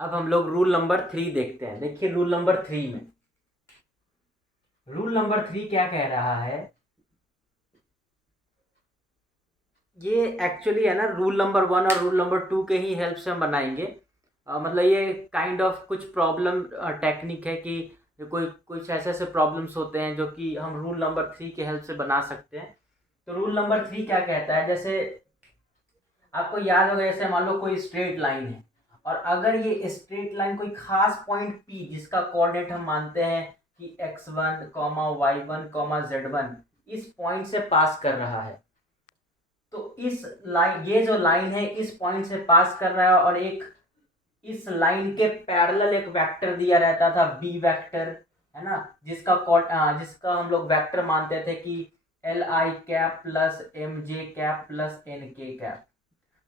अब हम लोग रूल नंबर 3 देखते हैं। देखिए रूल नंबर 3 में, रूल नंबर 3 क्या कह रहा है, ये एक्चुअली है ना रूल नंबर 1 और रूल नंबर 2 के ही हेल्प से हम बनाएंगे। मतलब ये काइंड ऑफ कुछ प्रॉब्लम टेक्निक है कि कोई कुछ ऐसे ऐसे प्रॉब्लम्स होते हैं जो कि हम रूल नंबर 3 के हेल्प से बना सकते हैं। तो रूल नंबर 3 क्या कहता है, जैसे आपको याद होगा, जैसे मान लो कोई स्ट्रेट लाइन है और अगर ये स्ट्रेट लाइन कोई खास पॉइंट पी जिसका कोऑर्डिनेट हम मानते हैं कि x1, y1, z1 इस पॉइंट से पास कर रहा है, तो इस लाइन, ये जो लाइन है इस पॉइंट से पास कर रहा है और एक इस लाइन के पैरेलल एक वेक्टर दिया रहता था बी वेक्टर, है ना, जिसका हम लोग वेक्टर मानते थे कि L I cap plus M J cap plus N K cap.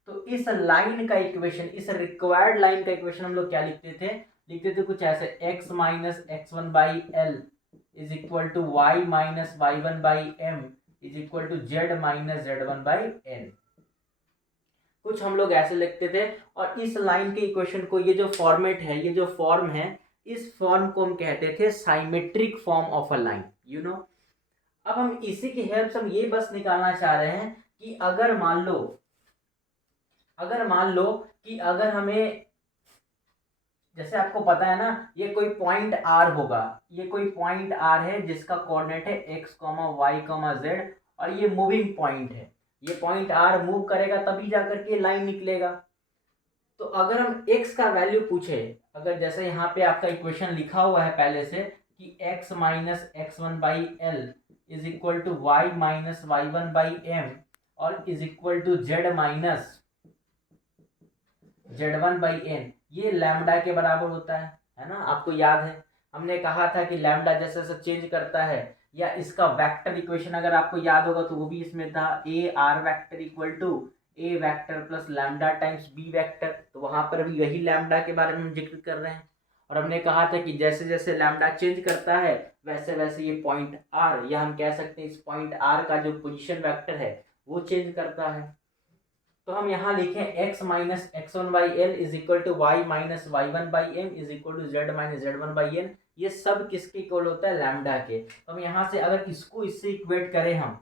तो इस लाइन का इक्वेशन, इस रिक्वायर्ड लाइन का इक्वेशन हम लोग क्या लिखते थे कुछ ऐसे, x minus x one by L is equal to Y minus Y one by M is equal to Z minus Z one by N. कुछ हम लोग ऐसे लिखते थे और इस लाइन के इक्वेशन को, ये जो फॉर्मेट है, ये जो फॉर्म है, इस फॉर्म को हम कहते थे symmetric form of a line, you know. अब हम इसी की हेल्प से हम ये बस निकालना चाह रहे हैं कि अगर मान लो कि अगर हमें, जैसे आपको पता है ना, ये कोई पॉइंट आर होगा, ये कोई पॉइंट आर है जिसका कोऑर्डिनेट है एक्स वाई जेड और ये मूविंग पॉइंट है, ये पॉइंट आर मूव करेगा तभी जाकर के लाइन निकलेगा। तो अगर हम x का वैल्यू पूछे, अगर जैसे यहाँ पे आपका इक्वेशन लिखा हुआ है पहले से कि x minus x one by L is equal to Y minus Y one by m और is equal to Z minus Z one by N, ये लैम्डा के बराबर होता है ना। आपको याद है हमने कहा था कि लैम्डा जैसे जैसे चेंज करता है, या इसका वेक्टर इक्वेशन अगर आपको याद होगा तो वो भी इसमें था, A R vector equal to A vector plus lambda times B vector. तो वहां पर भी वही लैम्डा के बारे में हम जिक्र कर रहे हैं और हमने कहा था कि जैसे जैसे लैम्डा चेंज करता है वैसे वैसे ये पॉइंट आर, या हम कह सकते हैं इस पॉइंट आर का जो पोजिशन वेक्टर है वो चेंज करता है। तो हम यहाँ लिखें x minus x one by L is equal to Y minus Y one by M is equal to Z minus Z one by N. ये सब किसके इक्वल होता है, लैम्डा के। तो हम यहाँ से अगर इसको इससे इक्वेट करें हम,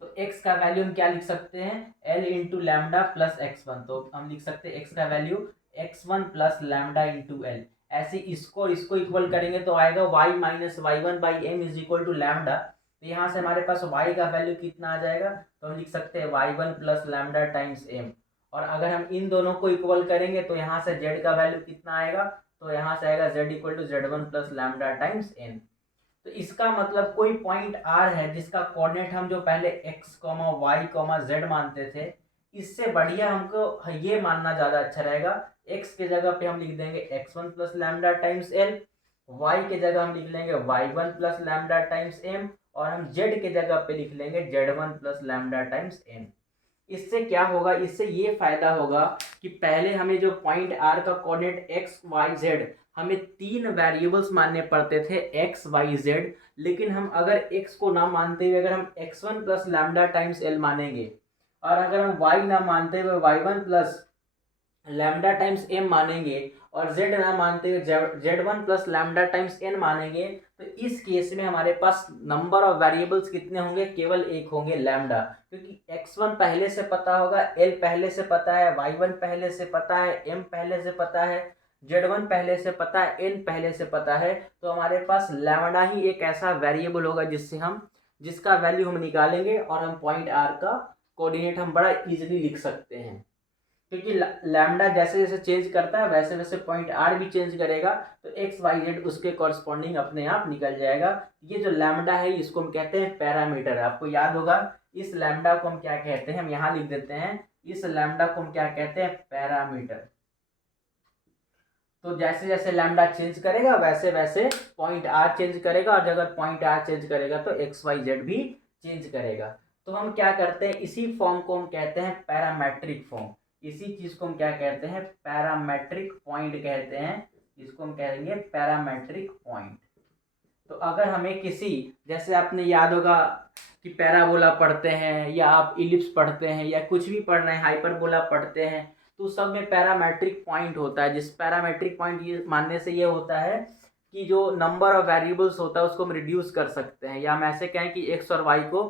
तो x का वैल्यू हम क्या लिख सकते हैं, l into lambda plus X one. तो हम लिख सकते हैं x का value X one plus lambda into L. ऐसे इसको और इसको इक्वल करेंगे तो आएगा y minus Y one by M is equal to lambda. तो यहाँ से हमारे पास y का वैल्यू कितना आ जाएगा, तो हम लिख सकते हैं Y one plus lambda times M. और अगर हम इन दोनों को इक्वल करेंगे तो यहाँ से z का वैल्यू कितना आएगा, तो यहाँ से आएगा z equal to Z one plus lambda times N. तो इसका मतलब कोई पॉइंट आर है जिसका कोऑर्डिनेट हम जो पहले x वाई जेड मानते थे, इससे बढ़िया हमको ये मानना ज्यादा अच्छा रहेगा। x के जगह पे हम लिख देंगे X one plus lambda times L, Y के जगह हम लिख लेंगे Y one plus lambda times M और हम z के जगह पे लिख लेंगे Z one plus lambda times N. इससे क्या होगा, इससे ये फायदा होगा कि पहले हमें जो पॉइंट आर का कोऑर्डिनेट एक्स वाई जेड, हमें 3 वेरिएबल्स मानने पड़ते थे एक्स वाई जेड, लेकिन हम अगर एक्स को ना मानते हुए अगर हम X one plus lambda times L मानेंगे और अगर हम वाई ना मानते हुए Y one plus lambda times M मानेंगे और जेड ना मानते हुए Z one plus lambda times N मानेंगे, तो इस केस में हमारे पास नंबर ऑफ वेरिएबल्स कितने होंगे, केवल एक होंगे, लैम्डा। क्योंकि एक्स वन पहले से पता होगा, एल पहले से पता है, वाई वन पहले से पता है, एम पहले से पता है, जेड वन पहले से पता है, एन पहले से पता है। तो हमारे पास लैम्डा ही एक ऐसा वेरिएबल होगा जिसका वैल्यू हम निकालेंगे और हम पॉइंट आर का कोऑर्डिनेट हम बड़ा इजीली लिख सकते हैं। क्योंकि लैम्डा जैसे जैसे चेंज करता है वैसे वैसे पॉइंट आर भी चेंज करेगा, तो एक्स वाई जेड उसके कॉरस्पॉन्डिंग अपने आप निकल जाएगा। ये जो लैम्डा है इसको हम कहते हैं पैरामीटर। आपको याद होगा इस लैम्डा को हम क्या कहते हैं, हम यहाँ लिख देते हैं, इस लैम्डा को हम क्या कहते हैं, पैरामीटर। तो जैसे जैसे लैम्डा चेंज करेगा वैसे वैसे पॉइंट आर चेंज करेगा, और अगर पॉइंट आर चेंज करेगा तो एक्स वाई जेड भी चेंज करेगा। तो हम क्या करते हैं, इसी फॉर्म को हम कहते हैं पैरामेट्रिक फॉर्म। इसी चीज को हम क्या कहते हैं, पैरामेट्रिक पॉइंट कहते हैं। इसको हम कहेंगे पैरामेट्रिक पॉइंट। तो अगर हमें किसी, जैसे आपने याद होगा कि पैराबोला पढ़ते हैं या आप इलिप्स पढ़ते हैं या कुछ भी पढ़ रहे हैं, हाइपरबोला पढ़ते हैं, तो सब में पैरामेट्रिक पॉइंट होता है, जिस पैरामेट्रिक पॉइंट ये मानने से ये होता है कि जो नंबर ऑफ वेरिएबल्स होता है उसको हम रिड्यूस कर सकते हैं, या हम ऐसे कहें कि एक्स और वाई को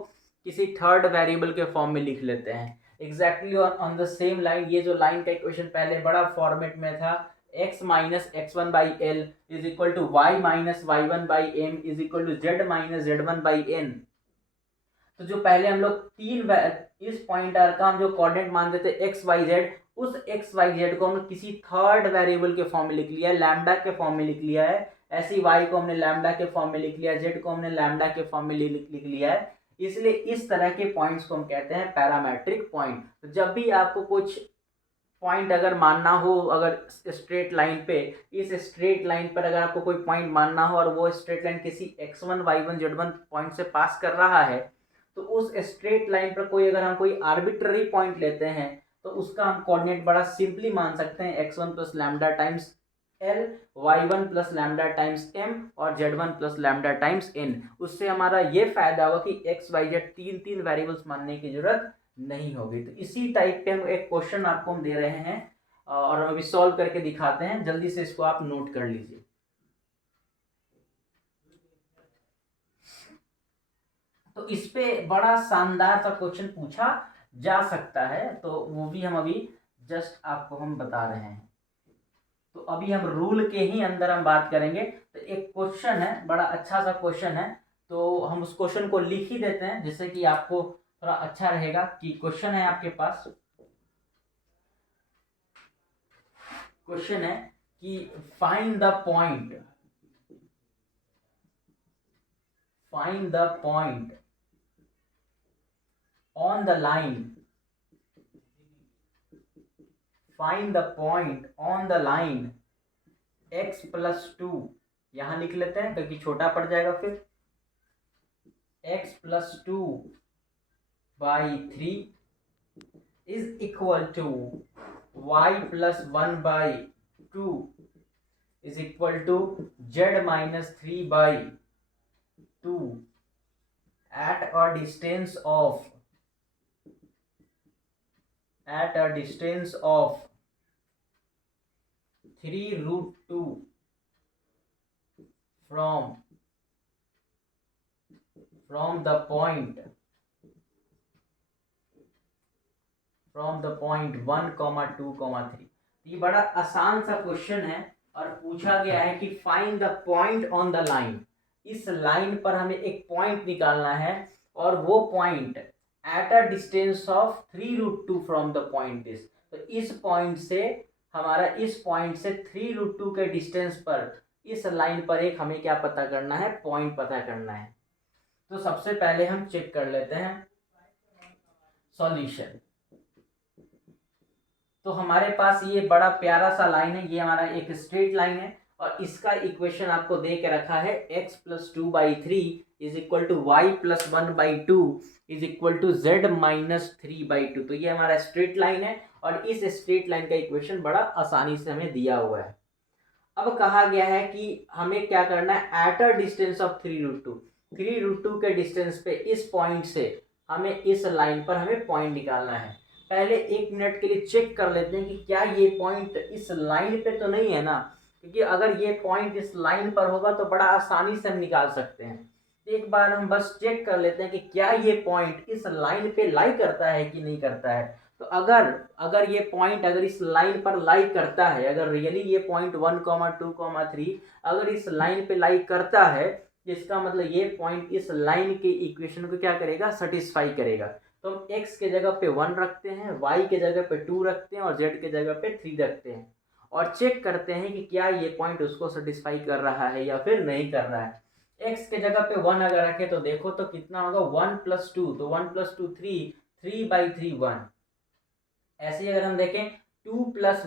किसी थर्ड वेरिएबल के फॉर्म में लिख लेते हैं। Exactly on the same line, ये जो लाइन का इक्वेशन पहले बड़ा फॉर्मेट में था, x minus x one by L is equal to Y minus Y one by M is equal to Z minus Z one by N. तो जो पहले हम लोग इस पॉइंटर का हम जो कोऑर्डिनेट मानते थे एक्स वाई जेड, उस एक्स वाई जेड को हमने किसी थर्ड वेरिएबल के फॉर्म में लिख लिया है, लैम्डा के फॉर्म में लिख लिया है। ऐसी वाई को हमने लैम्डा के फॉर्म में लिख लिया, जेड को हमने लैम्डा के फॉर्म में लिख लिया है। इसलिए इस तरह के पॉइंट्स को हम कहते हैं पैरामेट्रिक पॉइंट। तो जब भी आपको कुछ पॉइंट अगर मानना हो, अगर स्ट्रेट लाइन पे, इस स्ट्रेट लाइन पर अगर आपको कोई पॉइंट मानना हो और वो स्ट्रेट लाइन किसी x1 y1 z1 पॉइंट से पास कर रहा है, तो उस स्ट्रेट लाइन पर कोई अगर हम कोई आर्बिट्ररी पॉइंट लेते हैं तो उसका हम कोऑर्डिनेट बड़ा सिंपली मान सकते हैं, x1 plus lambda times l, y1 plus lambda times m और z1 plus lambda times n। उससे हमारा ये फायदा होगा कि x y z तीन वेरिएबल्स मानने की जरूरत नहीं होगी। तो इसी टाइप पे हम एक क्वेश्चन आपको हम दे रहे हैं और हम अभी सॉल्व करके दिखाते हैं, जल्दी से इसको आप नोट कर लीजिए। तो इस पे बड़ा शानदार सा क्वेश्चन पूछा जा सकता है, तो वो भी हम अभी जस्ट आपको हम बता रहे हैं। तो अभी हम रूल के ही अंदर हम बात करेंगे। तो एक क्वेश्चन है, बड़ा अच्छा सा क्वेश्चन है, तो हम उस क्वेश्चन को लिख ही देते हैं जिससे कि आपको थोड़ा अच्छा रहेगा कि क्वेश्चन है आपके पास। क्वेश्चन है कि find the point on the line, find the point on the line x plus 2, यहां लिख लेते हैं क्योंकि छोटा पड़ जाएगा फिर, x plus 2 by 3 is equal to y plus 1 by 2 is equal to z minus 3 by 2 at a distance of 3 root 2 from the point 1, 2, 3। ये बड़ा आसान सा क्वेश्चन है और पूछा गया है कि find the point on the line. इस लाइन पर हमें एक पॉइंट निकालना है और वो point at a distance of 3 root 2 from the point this. तो इस पॉइंट से हमारा, इस पॉइंट से 3 रूट 2 के डिस्टेंस पर इस लाइन पर एक हमें क्या पता करना है, पॉइंट पता करना है। तो सबसे पहले हम चेक कर लेते हैं सॉल्यूशन। तो हमारे पास ये बड़ा प्यारा सा लाइन है, ये हमारा एक स्ट्रेट लाइन है और इसका इक्वेशन आपको दे के रखा है x plus 2 by 3 is equal to Y plus 1 by 2 is equal to z minus 3 by 2। तो ये हमारा स्ट्रेट लाइन है और इस स्ट्रेट लाइन का इक्वेशन बड़ा आसानी से हमें दिया हुआ है। अब कहा गया है कि हमें क्या करना है, at a distance of 3 root 2, 3 root 2 के डिस्टेंस पे इस पॉइंट से हमें इस लाइन पर हमें पॉइंट निकालना है। पहले 1 मिनट के लिए चेक कर लेते हैं कि क्या ये पॉइंट इस लाइन पे तो नहीं है ना, क्योंकि अगर ये पॉइंट इस लाइन पर होगा तो बड़ा आसानी से हम निकाल सकते हैं। एक बार हम बस चेक कर लेते हैं कि क्या ये पॉइंट इस लाइन पे लाई करता है कि नहीं करता है। तो अगर ये पॉइंट अगर इस लाइन पर लाई करता है, अगर रियली ये पॉइंट 1, 2, 3 अगर इस लाइन पे लाई करता है, इसका मतलब ये पॉइंट इस लाइन के इक्वेशन को क्या करेगा, सेटिस्फाई करेगा। तो हम x के जगह पे 1 रखते हैं, y के जगह पे 2 रखते हैं और z के जगह पे 3 रखते हैं और चेक करते हैं कि क्या ये पॉइंट उसको सेटिस्फाई कर रहा है या फिर नहीं कर रहा है। x के जगह पे 1 अगर रखे तो देखो तो कितना होगा, 1 प्लस 2, तो 1 प्लस 2 3, 3 बाई 3 1। ऐसे ही अगर हम देखें 2 प्लस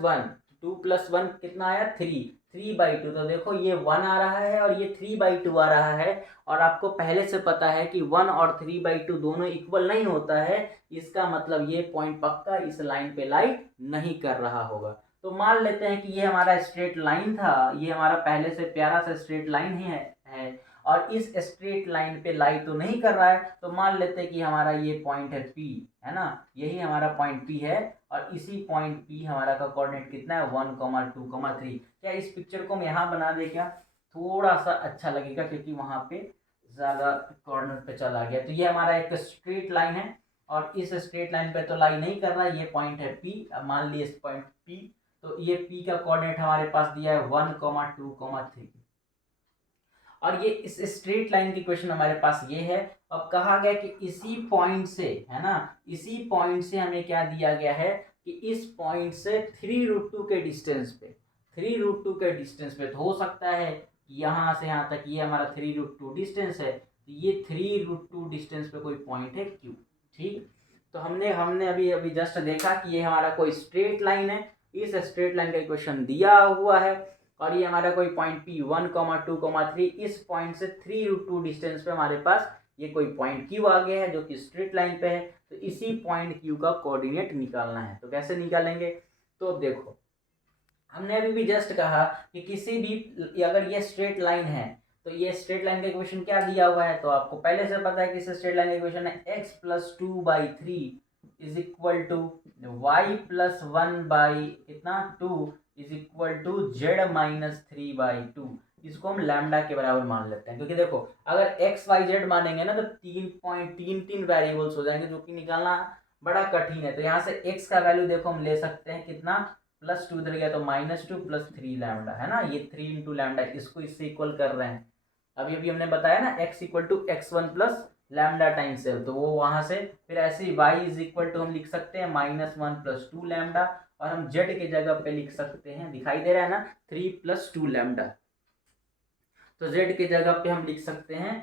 1 कितना आया, 3 बाई 2, तो देखो ये 1 आ रहा है और ये 3 बाई 2 आ रहा है। और आपको पहले से पता है कि 1 और 3 बाई 2 दोनों इक्वल नहीं होता है, इसका मतलब ये पॉइंट पक्का इस लाइन पे लाई नहीं कर रहा होगा। तो मान लेते हैं कि ये हमारा स्ट्रेट लाइन था, ये हमारा पहले से प्यारा सा स्ट्रेट लाइन ही है और इस स्ट्रेट लाइन पे लाई तो नहीं कर रहा है, तो मान लेते हैं कि हमारा ये पॉइंट है P, है ना, यही हमारा पॉइंट P है और इसी पॉइंट P हमारा का कोऑर्डिनेट कितना है 1, 2, 3। क्या इस पिक्चर को हम यहाँ बना दे क्या, थोड़ा सा अच्छा लगेगा क्योंकि वहाँ पे ज़्यादा कॉर्नर पे चला गया। तो ये हमारा एक स्ट्रेट लाइन है और इस स्ट्रेट लाइन पे तो लाई नहीं कर रहा है, ये पॉइंट है P, अब मान लिए इस पॉइंट P, तो ये P का कोऑर्डिनेट हमारे पास दिया है 1, 2, 3 और ये इस स्ट्रेट लाइन की क्वेश्चन हमारे पास ये है। अब कहा गया कि इसी पॉइंट से, है ना, इसी पॉइंट से हमें क्या दिया गया है कि इस पॉइंट से 3√2 के डिस्टेंस पे, 3√2 के डिस्टेंस पे, तो हो सकता है कि यहाँ से यहाँ तक ये हमारा 3√2 डिस्टेंस है, तो ये 3√2 डिस्टेंस पे कोई पॉइंट है Q। ठीक, तो हमने अभी जस्ट देखा कि ये हमारा कोई स्ट्रेट लाइन है, इस स्ट्रेट लाइन का इक्वेशन दिया हुआ है और ये हमारा कोई पॉइंट P 1, 2, 3, इस पॉइंट से 3√2 डिस्टेंस पे हमारे पास ये कोई पॉइंट Q आ गया है जो कि स्ट्रेट लाइन पे है। तो इसी पॉइंट Q का कोऑर्डिनेट निकालना है, तो कैसे निकालेंगे, तो देखो हमने अभी भी जस्ट कहा कि किसी भी अगर ये स्ट्रेट लाइन है तो ये स्ट्रेट लाइन का इक्वेशन क्या दिया हुआ है, तो आपको पहले से पता है कि इस स्ट्रेट लाइन का इक्वेशन है x + 2/3 is equal to y + 1/, कितना 2 इज इक्वल टू z-3/2। इसको हम लैम्डा के बराबर मान लेते हैं क्योंकि देखो अगर x y z मानेंगे ना तो 3.33 वेरिएबल्स हो जाएंगे जो कि निकालना बड़ा कठिन है। तो यहाँ से x का वैल्यू देखो हम ले सकते हैं कितना, +2 इधर गया तो -2 + 3 लैम्डा, है ना, ये 3 × लैम्डा, इसको इससे इक्वल कर रहे हैं। अभी हमने बताया ना x = x1 + lambda times cell, तो वो वहां से फिर ऐसे ही y = हम लिख सकते हैं -1 + 2 लैम्डा और हम z के जगह पे लिख सकते हैं, दिखाई दे रहा है ना, 3 + 2 लैम्डा। तो z के जगह पे हम लिख सकते हैं,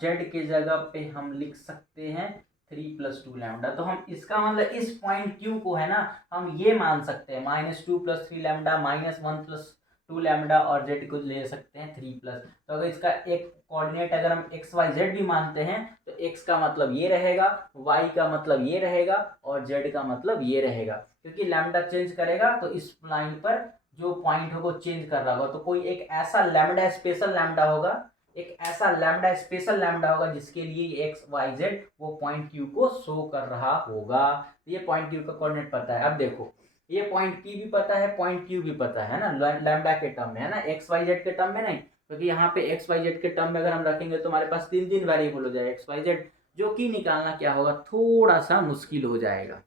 z के जगह पे हम लिख सकते हैं 3 + 2 लैम्डा। तो हम इसका मतलब इस पॉइंट Q को, है ना, हम ये मान सकते हैं -2 + 3 लैम्डा, -1 + 2 लैम्डा और z को ले सकते हैं 3+। तो अगर इसका एक कोऑर्डिनेट अगर हम x y z भी मानते हैं तो x का मतलब ये रहेगा, y का मतलब ये रहेगा और z का मतलब ये रहेगा, क्योंकि लैम्डा चेंज करेगा तो इस लाइन पर जो पॉइंट होगा वो चेंज कर रहा होगा। तो कोई एक ऐसा लैम्डा स्पेशल लैम्डा होगा, एक ऐसा लैम्डा स्पेशल लैम्डा होगा जिसके लिए x y z वो पॉइंट Q को शो कर रहा होगा। ये पॉइंट Q का कोऑर्डिनेट पता है। अब देखो ये पॉइंट P भी पता है, पॉइंट Q भी पता है ना, लैम्डा के टर्म में, है ना, x y z के टर्म में नहीं, क्योंकि यहाँ पे x y z के टर्म में अगर हम रखेंगे तो हमारे पास 3 वेरिएबल हो जाएगा x y z, जो कि निकालना क्या होगा, थोड़ा सा मुश्किल हो जाएगा।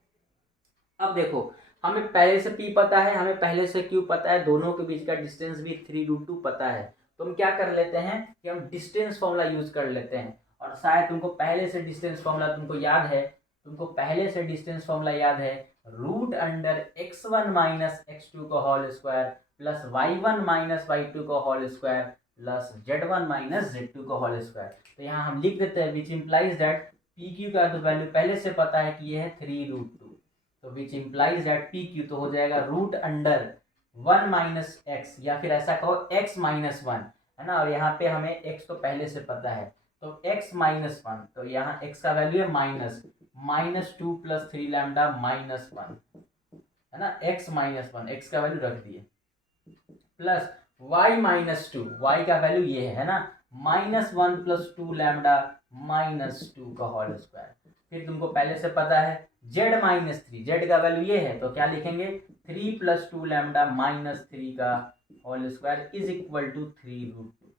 अब देखो हमें पहले से P पता है, हमें पहले से Q पता है, दोनों के बीच का डिस्टेंस भी 3√2 पता है। तो हम क्या कर लेते हैं कि हम डिस्टेंस फॉर्मूला यूज कर लेते हैं, और शायद तुमको पहले से डिस्टेंस फॉर्मूला तुमको याद है, √x1 - x2 का whole square plus y1 - y2 का whole square plus z1 - z2 का होल स्क्वायर। तो यहाँ हम लिख देते हैं विच इम्प्लाइज दैट PQ का तो वैल्यू पहले से पता है कि ये है 3√2, तो विच इम्प्लाइज दैट PQ तो हो जाएगा √1 - x, या फिर ऐसा कहो x - 1, है ना, और यहाँ पे हमें x तो पहले से पता है तो x - 1, तो यहाँ x का वैल्यू है -2 + 3 लैम्डा -1, है ना, x - 1, x का वैल्यू रख दिए, प्लस y - 2, y का वैल्यू ये है ना, -1 + 2 लैम्डा -2 का होल स्क्वायर। फिर तुमको पहले से पता है z-3, z का वैल्यू ये है, तो क्या लिखेंगे 3 + 2 लैम्डा -3 का whole square is equal to 3√2।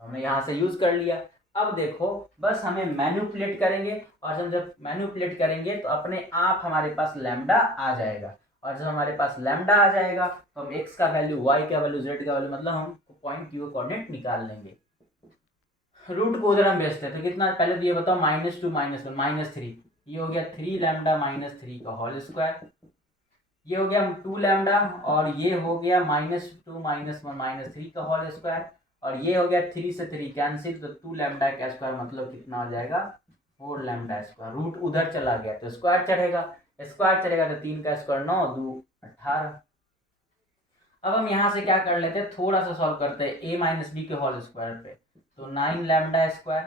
हमने यहाँ से यूज कर लिया। अब देखो बस हमें मैनिपुलेट करेंगे, और जब मैनिपुलेट करेंगे तो अपने आप हमारे पास लैम्डा आ जाएगा, और जब हमारे पास लैम्डा आ जाएगा तो हम x का वैल्यू, y का वैल्यू, z का वैल्यू, मतलब हम पॉइंट Q का कोऑर्डिनेट निकाल लेंगे। रूट को उधर हम भेजते हैं, तो कितना पहले तो ये बताओ -2 -1 -3, ये हो गया 3 लैम्डा -3 का होल स्क्वायर, ये हो गया 2 लैम्डा, और ये हो गया -2 -1 -3 का होल स्क्वायर, और ये हो गया 3 से 3 कैंसिल, तो 2 लैम्डा का स्क्वायर मतलब कितना हो जाएगा 4 लैम्डा स्क्वायर। रूट उधर चला गया तो स्क्वायर चढ़ेगा, तो 3 का स्क्वायर 9 2 18। अब हम यहाँ से क्या कर लेते हैं, थोड़ा सा सॉल्व करते हैं a - b के होल स्क्वायर पे, तो 9 लैम्डा स्क्वायर,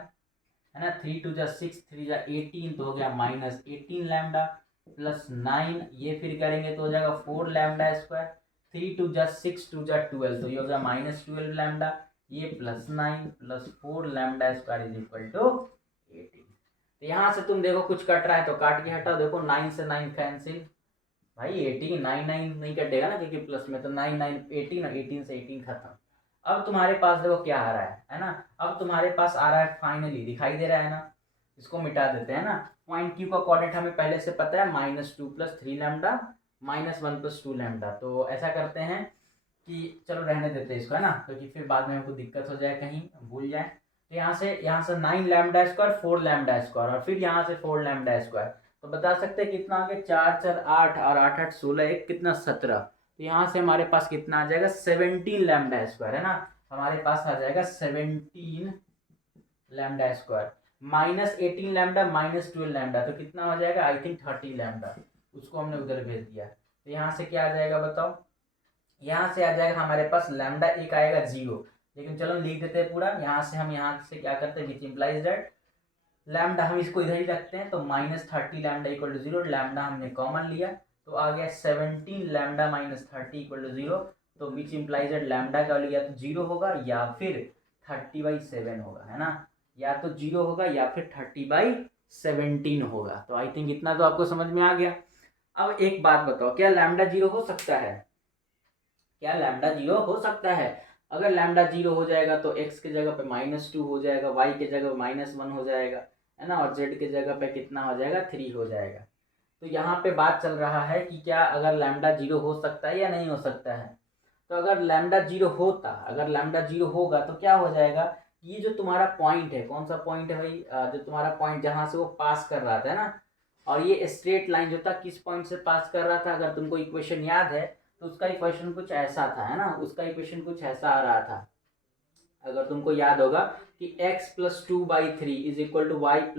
है ना, 3 2 जा 6 3 जा 18, तो हो गया -18 लैम्डा प्लस 9, ये फिर करेंगे तो हो जाएगा 4 लैम्डा स्क्वायर, 3 2 जा 6 2 जा 12, तो ये हो गया -12 लैम्डा ये +9 + 4 lambda square is equal to 18। तो यहाँ से तुम देखो कुछ कट रहा है तो काट के हटाओ, देखो 9 से 9 कैंसिल, भाई 18 9 9 नहीं कटेगा ना क्योंकि प्लस में, तो 9 9 18 और 18 से 18 खत्म। अब तुम्हारे पास देखो क्या आ रहा है ना, अब तुम्हारे पास आ रहा है फाइनली, दिखाई दे रहा है ना, इसको मिटा देते हैं ना। पॉइंट क्यू का कोऑर्डिनेट हमें पहले से पता है, -2 + 3 लैम्डा -1 + 2 लैम्डा। तो ऐसा करते हैं कि चलो रहने देते हैं इसको, है ना, क्योंकि फिर बाद में हमको दिक्कत हो जाए, कहीं भूल जाए। तो यहाँ से 9 लैम्डा स्क्वायर 4 लैम्डा स्क्वायर और फिर यहाँ से 4 लैम्डा स्क्वायर, तो बता सकते हैं कितना आ गया, 4 4 8 और 8 8 16 1 कितना 17। तो यहाँ से हमारे पास कितना आ जाएगा 17 लैम्डा स्क्वायर, है ना, हमारे पास आ जाएगा 17 लैम्डा स्क्वायर -18 लैम्डा -12 लैम्डा, तो कितना हो जाएगा, आई थिंक 30 लैम्डा। उसको हमने उधर भेज दिया। तो यहाँ से क्या आ जाएगा बताओ, यहाँ से आ जाएगा हमारे पास लैम्डा एक आएगा 0, लेकिन चलो लिख देते हैं पूरा। यहाँ से हम यहाँ से क्या करते हैं, विच इम्प्लाइज दैट लैम्डा हम इसको इधर ही रखते हैं, तो -30 लैम्डा इक्वल टू 0, लैम्डा हमने कॉमन लिया तो आ गया 17 लैम्डा -30 इक्वल टू 0। तो विच इम्प्लाइज दैट लैम्डा का वैल्यू या तो 0 होगा या फिर 30/7 होगा, है ना, या तो 0 होगा या फिर 30/17 होगा। तो आई थिंक इतना तो आपको समझ में आ गया। अब एक बात बताओ, क्या लैम्डा 0 हो सकता है, क्या लैम्डा 0 हो सकता है? अगर लैम्डा 0 हो जाएगा तो x के जगह पे -2 हो जाएगा, y के जगह पे -1 हो जाएगा, है ना, और z के जगह पे कितना हो जाएगा 3 हो जाएगा। तो यहाँ पे बात चल रहा है कि क्या अगर लैम्डा 0 हो सकता है या नहीं हो सकता है। तो अगर लैम्डा 0 होता, अगर लैम्डा 0 होगा तो क्या हो जाएगा, ये जो तुम्हारा पॉइंट है, कौन सा पॉइंट है भाई, जो तुम्हारा पॉइंट जहाँ से वो पास कर रहा था ना, और ये स्ट्रेट लाइन जो था किस पॉइंट से पास कर रहा था, अगर तुमको इक्वेशन याद है तो उसका इक्वेशन कुछ ऐसा था, है ना, उसका इक्वेशन कुछ ऐसा आ रहा था, अगर तुमको याद होगा कि x + 2/3 is equal to y +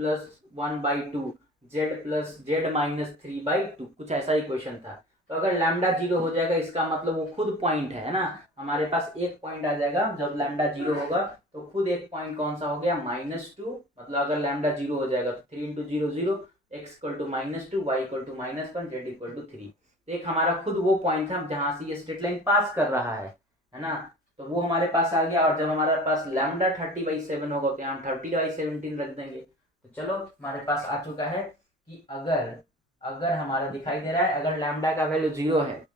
1/2 z -3/2, कुछ ऐसा इक्वेशन था। तो अगर लैम्डा 0 हो जाएगा इसका मतलब वो खुद पॉइंट है ना, हमारे पास एक पॉइंट आ जाएगा जब लैम्डा 0 होगा, तो खुद एक पॉइंट कौन सा हो गया -2, मतलब अगर लैम्डा 0 हो जाएगा तो 3 × 0 0, x = -2 y = -1 z = 3। एक हमारा खुद वो पॉइंट था जहां से ये स्ट्रेट लाइन पास कर रहा है ना, तो वो हमारे पास आ गया। और जब हमारे पास लैम्डा 30/7 होगा तो यहाँ 30/17 रख देंगे। तो चलो हमारे पास आ चुका है कि अगर अगर हमारा दिखाई दे रहा है, अगर लैम्डा का वैल्यू 0 है,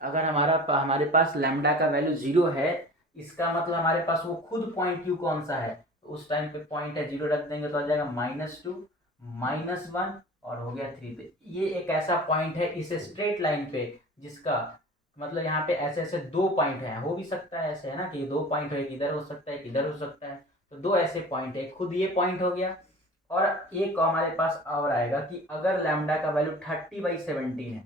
अगर हमारे पास लैम्डा का वैल्यू 0 है, इसका मतलब हमारे पास वो खुद पॉइंट क्यू कौन सा है, तो उस टाइम पे पॉइंट है 0 रख देंगे तो आ जाएगा -2 -1 और हो गया 3 पे। ये एक ऐसा पॉइंट है इस स्ट्रेट लाइन पे जिसका मतलब यहाँ पे ऐसे ऐसे दो पॉइंट हैं, हो भी सकता है ऐसे, है ना, कि दो पॉइंट हो, एक इधर हो सकता है एक इधर हो सकता है, तो दो ऐसे पॉइंट है, खुद ये पॉइंट हो गया। और एक हमारे पास और आएगा कि अगर लैम्डा का वैल्यू 30/17 है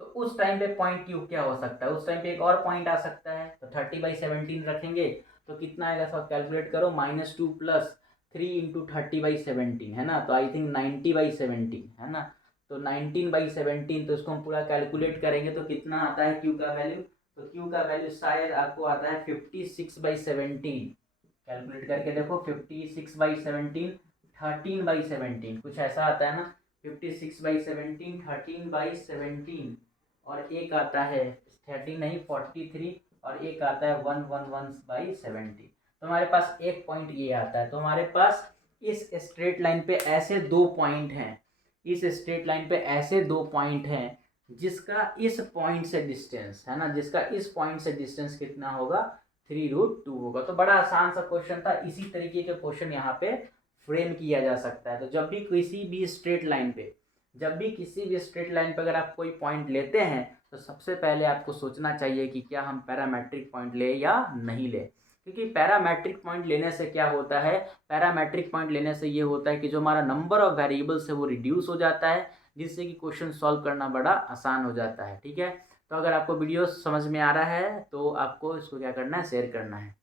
तो उस टाइम पे पॉइंट क्यू क्या हो सकता है, उस टाइम पे एक और पॉइंट आ सकता है। तो 30/17 रखेंगे तो कितना आएगा, सब कैलकुलेट करो, -2 + 3 × 30/17, है ना, तो आई थिंक 90/17, है ना, तो 19/17, तो इसको हम पूरा कैलकुलेट करेंगे तो कितना आता है क्यू का वैल्यू, तो क्यू का वैल्यू शायद आपको आता है 56/17। कैलकुलेट करके देखो, 56/17 13/17 कुछ ऐसा आता है ना, 56/17 13/17, और एक आता है 13 नहीं 43, और एक आता है 111/17। तो हमारे पास एक पॉइंट ये आता है। तो हमारे पास इस स्ट्रेट लाइन पे ऐसे दो पॉइंट हैं, इस स्ट्रेट लाइन पे ऐसे दो पॉइंट हैं जिसका इस पॉइंट से डिस्टेंस, है ना, जिसका इस पॉइंट से डिस्टेंस कितना होगा 3√2 होगा। तो बड़ा आसान सा क्वेश्चन था, इसी तरीके के क्वेश्चन यहाँ पे फ्रेम किया जा सकता है। तो जब भी किसी भी स्ट्रेट लाइन पे, जब भी किसी भी स्ट्रेट लाइन पे अगर आप कोई पॉइंट लेते हैं तो सबसे पहले आपको सोचना चाहिए कि क्या हम पैरामेट्रिक पॉइंट ले या नहीं ले, क्योंकि पैरामेट्रिक पॉइंट लेने से क्या होता है, पैरामेट्रिक पॉइंट लेने से ये होता है कि जो हमारा नंबर ऑफ वेरिएबल्स है वो रिड्यूस हो जाता है, जिससे कि क्वेश्चन सॉल्व करना बड़ा आसान हो जाता है। ठीक है, तो अगर आपको वीडियो समझ में आ रहा है तो आपको इसको क्या करना है, शेयर करना है।